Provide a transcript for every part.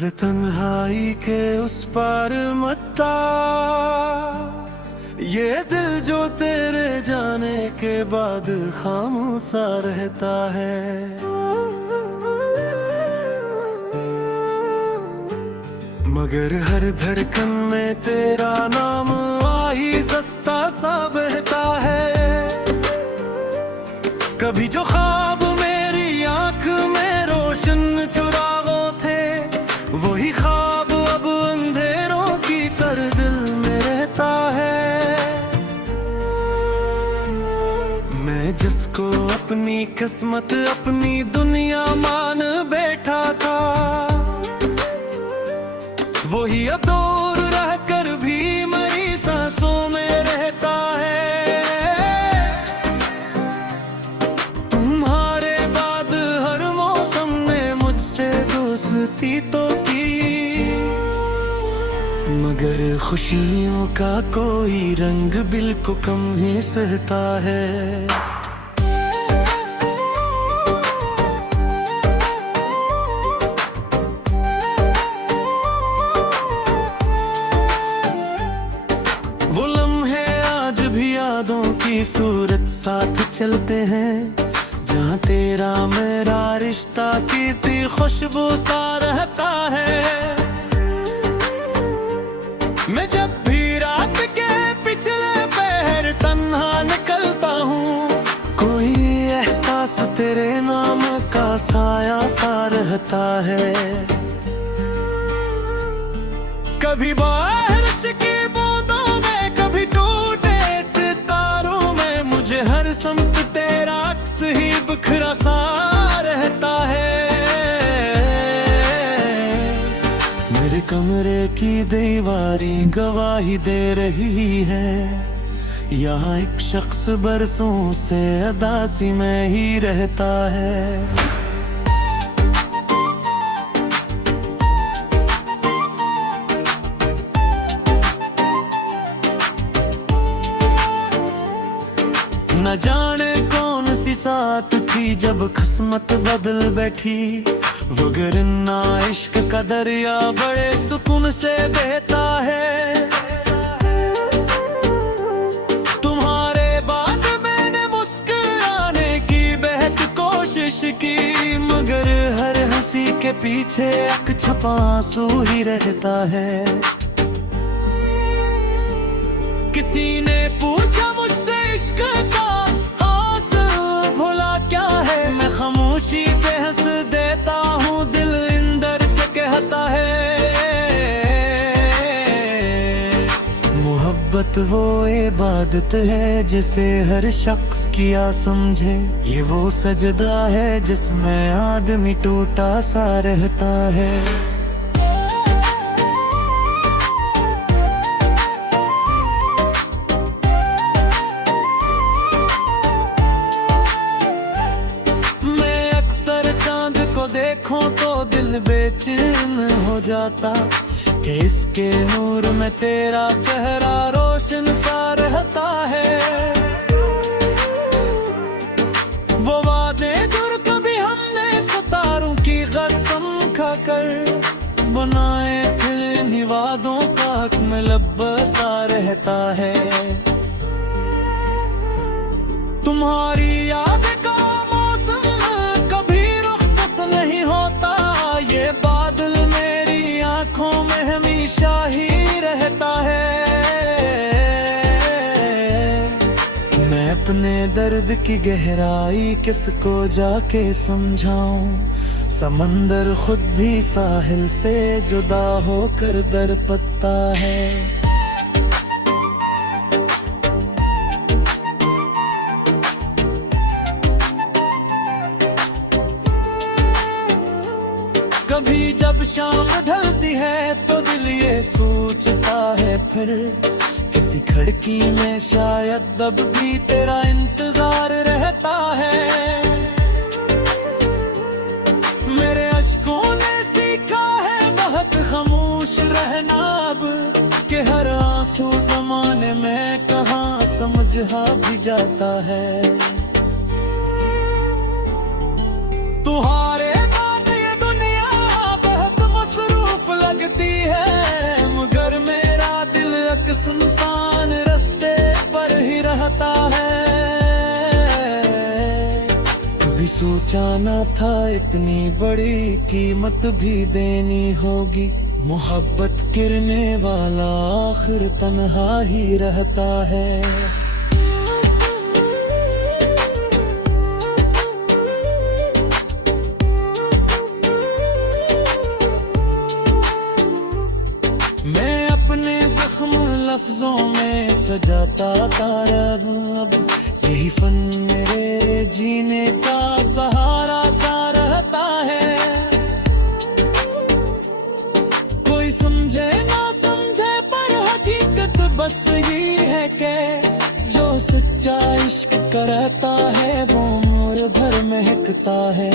रोज तन्हाई के उस पार मट्टा, ये दिल जो तेरे जाने के बाद खामोशा रहता है। मगर हर धड़कन में तेरा नाम आही जस्ता सा बहता है। कभी जो ख्वाब मेरी आंख में रोशन चुरागों थे, वही ख्वाब अब अंधेरों की तरह दिल में रहता है। मैं जिसको अपनी किस्मत अपनी दुनिया मान बैठा था, वही अब दूर रहकर भी मेरी सांसों में रहता है। तुम्हारे बाद हर मौसम ने मुझसे दोस्ती तो की, मगर खुशियों का कोई रंग बिल को कम ही सहता है। वो लम्हे आज भी यादों की सूरत साथ चलते हैं, जहाँ तेरा मेरा रिश्ता किसी खुशबू सा रहता है। मैं जब भी रात के पिछले पहर तन्हा निकलता हूँ, कोई एहसास तेरे नाम का साया सा रहता है। कभी बारिश की बूंदों में, कभी टूटे सितारों में, मुझे हर समत तेरा अक्स ही बिखरा सा रहता है। मेरे कमरे की दीवारें गवाही दे रही है, यहाँ एक शख्स बरसों से अदासी में ही रहता है। न जाने कौन सी साथ थी जब किस्मत बदल बैठी, वगरना इश्क का दरिया बड़े सुकून से बहता है। तुम्हारे बाद मैंने मुस्कुराने की बेहद कोशिश की, मगर हर हंसी के पीछे एक छपा आंसू ही रहता है। किसी ने पूछा मुझसे इश्क का हासिल भुला क्या है, मैं खामोशी से हंस देता हूँ, दिल अंदर से कहता है। मोहब्बत वो इबादत है जिसे हर शख्स किया समझे, ये वो सजदा है जिसमें आदमी टूटा सा रहता है। देखूं तो दिल बेचैन हो जाता, कि इसके नूर में तेरा चेहरा रोशन सा रहता है। वो वादे जो कभी हमने सितारों की कसम खाकर बनाए थे, इन वादों का हक में लब्बसा रहता है। तुम्हारी याद का मौसम कभी रुखसत नहीं होता, ये बादल मेरी आंखों में हमेशा ही रहता है। मैं अपने दर्द की गहराई किसको जाके समझाऊं, समंदर खुद भी साहिल से जुदा होकर दरपता है। कभी जब शाम ढलती है तो दिल ये सोचता है, फिर किसी खिड़की में शायद अब भी तेरा इंतजार रहता है। मेरे अश्कों ने सीखा है बहुत खामोश रहना अब, कि हर आंसू जमाने में कहाँ समझा भी जाता है। तुम्हारे बाद ये दुनिया बहुत मसरूफ सोचा न था इतनी बड़ी कीमत भी देनी होगी। मोहब्बत गिरने वाला आखिर तन्हा ही रहता है। मैं अपने जख्म लफ्जों में सजाता तारा अब, यही फन मेरे जीने का सहारा सा रहता है। कोई समझे ना समझे पर हकीकत बस यही है कि जो सच्चा इश्क करता है वो उम्र भर महकता है।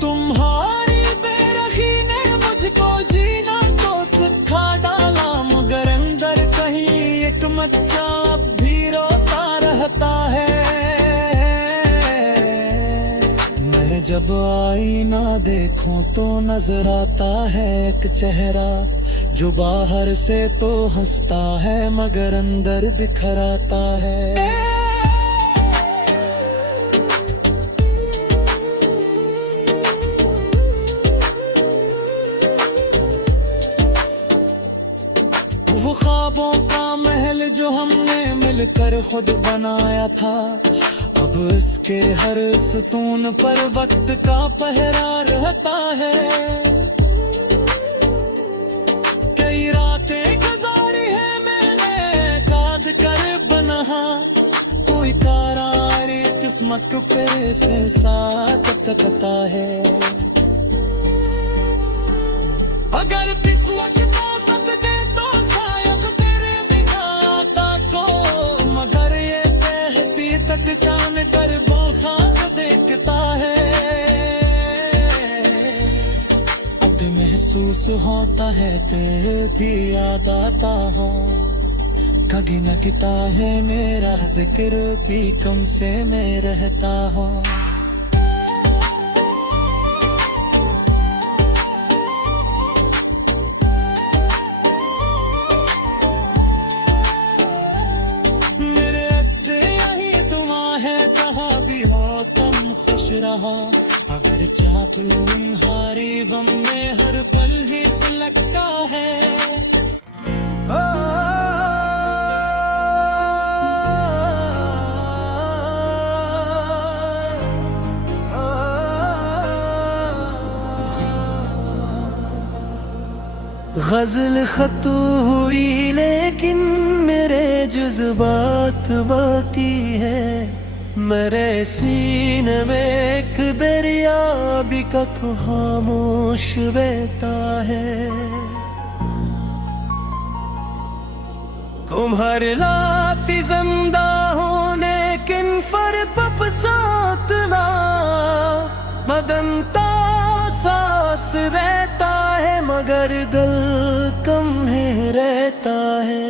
तुम्हारी बेरखी ने मुझको जीना तो सिखा डाला, मगर अंदर कहीं एक बच्चा अब भी रोता रहता है। मैं जब आईना देखूं तो नजर आता है एक चेहरा, जो बाहर से तो हंसता है मगर अंदर बिखर आता है। वो ख्वाबों का महल जो हमने मिलकर खुद बनाया था, अब उसके हर सुतून पर वक्त का पहरा रहता है। कई रातें गुजारी है मैंने काद कर बना, कोई करारी किस्मत पे साथ तकता है। अगर किस वक्त कान कर बौखा देखता है। अब महसूस होता है तेरी याद आता हो, कभी न किता है मेरा जिक्र भी कम से में रहता हो। अगर चापलून हारी गम में हर पल ही सुलगता है। गजल खतू हुई लेकिन मेरे जज्बात बाकी है। मेरे सीने में एक दरिया भी कब खामोश बहता है। तुम्हारे लाती जिंदा होने किन फर पप साथ ना बदनता सांस रहता है, मगर दिल कम है रहता है।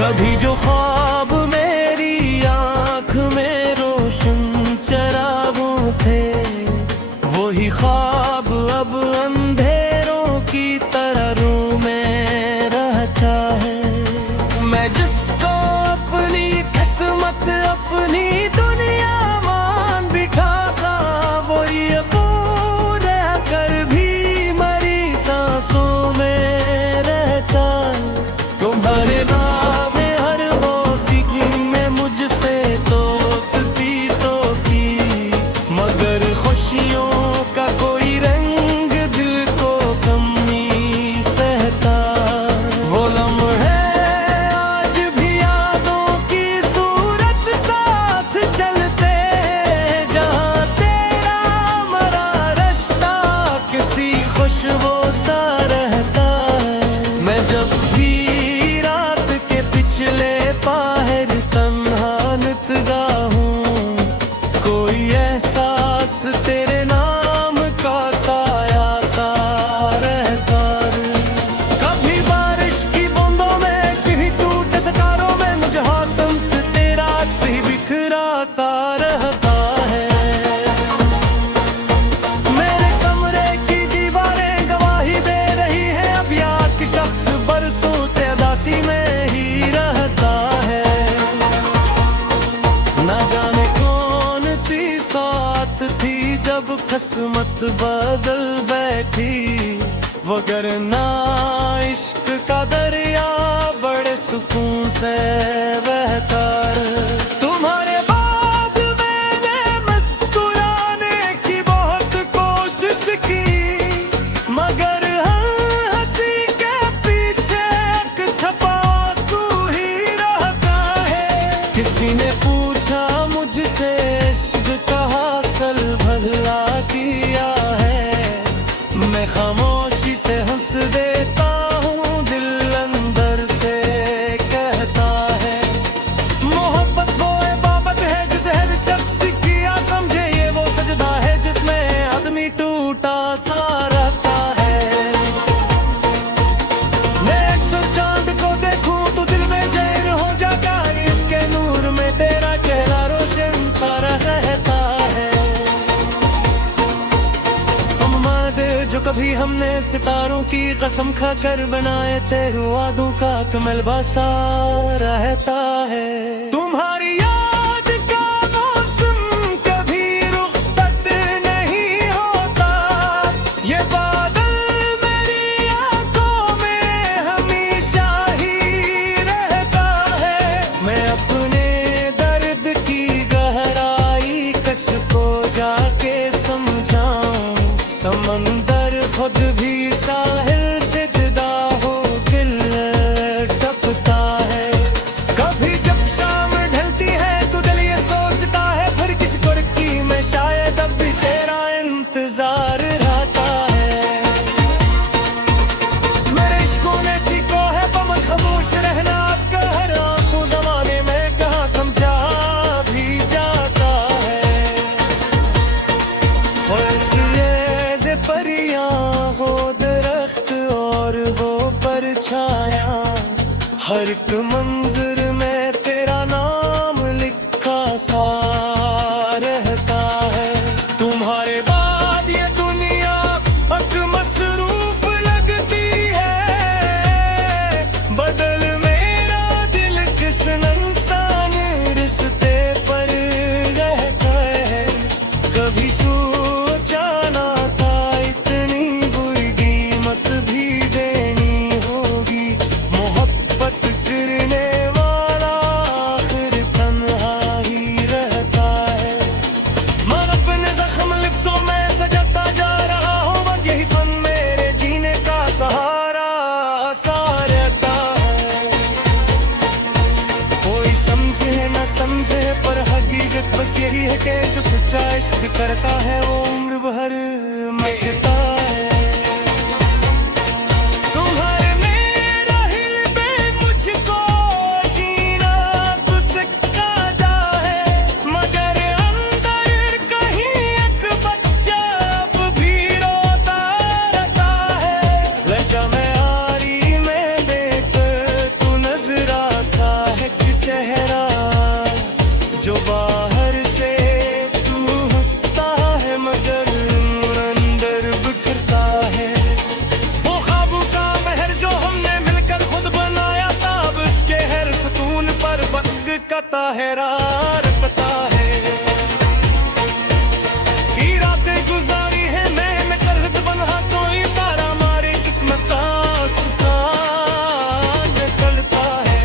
कभी जो ख्वाब मेरी आँख में रोशन चरागों थे, वही ख्वाब अब अंधेरों की तरह रूह में रहता है। मैं जिसको अपनी किस्मत अपनी दुनिया ना जाने कौन सी साथ थी जब किस्मत बदल बैठी, वगरना इश्क का दरिया बड़े सुकून से बहता रहे। तुम्हारे बाद मैंने मुस्कुराने की बहुत कोशिश की, मगर हर हंसी के पीछे एक छपा आंसू ही रहता है। किसी ने पूछा मुझसे इश्क का हासिल भला किया है, मैं खामोशी से हंस देता हूँ, दिल अंदर से कहता है। मोहब्बत वो इबादत है जिसे हर शख्स किया समझे, ये वो सजदा है जिसमें आदमी टूटा सा रहता है। मैं अक्सर चांद को देखूं तो दिल में जहर हो जाता है, इसके नूर में तेरा चेहरा रोशन सा रहता है। जो कभी हमने सितारों की कसम खाकर बनाए थे, वादों का कमलबा सा रहता है। तुम्हारी याद का मौसम कभी रुखसत नहीं होता, ये बादल मेरी आंखों में हमेशा ही रहता है। मैं अपने दर्द की गहराई कस को जाके समझाऊं, समंदर खुद भी साहिल से जुदा हो दिल टपता है। कभी जब शाम ढलती है तो दिल ये सोचता है, फिर किसी को की मैं शायद अब भी तेरा इंतजार रहता है। मेरे इश्कों ने सीखो है बम खामोश रहना, आपका हर आंसू जमाने में कहाँ समझा भी जाता है। फैसले परियां वो दरख्त और वो परछाया, हर एक मंजर में तेरा नाम लिखा सा रहता है। तुम्हारे बाद ये दुनिया अब मसरूफ लगती है, बदल मेरा दिल किस इंसान रिश्ते पर रहता है। कभी सोचा ना था इतनी बुरी कीमत भी देनी होगी, मोहब्बत करने वाला आखिर तन्हा ही रहता है। मन अपने जख्म लिफ्ज़ों में सजाता जा रहा हूँ, बस यही फन मेरे जीने का सहारा सा रहता है। कोई समझे न समझे पर हकीकत बस यही है कि जो सच्चा इश्क करता है वो उम्र भर मचता है। तुम्हारे मेरा हिल पे मुझको जीना तो सिखाता है, मगर अंदर कहीं एक बच्चा अब भी रोता रहता है। लजा में आरी में देख तू नजर आता है कि चेहरा जो बाहर से तू हंसता है मगर अंदर बिखरता है। वो ख्वाबों का महल जो हमने मिलकर खुद बनाया था, अब उसके हर सुकून पर वक्त का ताहिरार पता है। की रातें गुजारी है मैं कर्ज बना कोई तारा मारे किस्मत का सुसान निकलता है।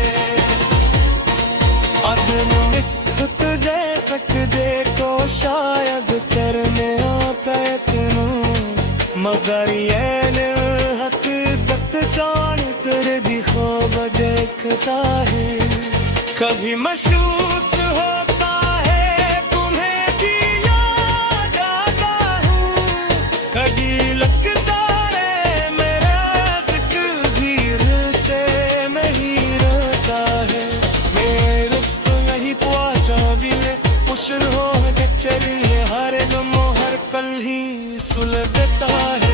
अदन इश्क तुझे सकदे को शायद करने आता है तेनू, मगर ये हकीकत जान तेरे भी ख्वाब देखता है। कभी महसूस होता है तुम्हें कि याद आता हूँ, कभी लगता है मेरा इश्क भीड़ से नहीं रहता है। मेरे से नहीं पहुँचा भी खुश हो के चलिए, हर दम हर कल ही सुलगता है।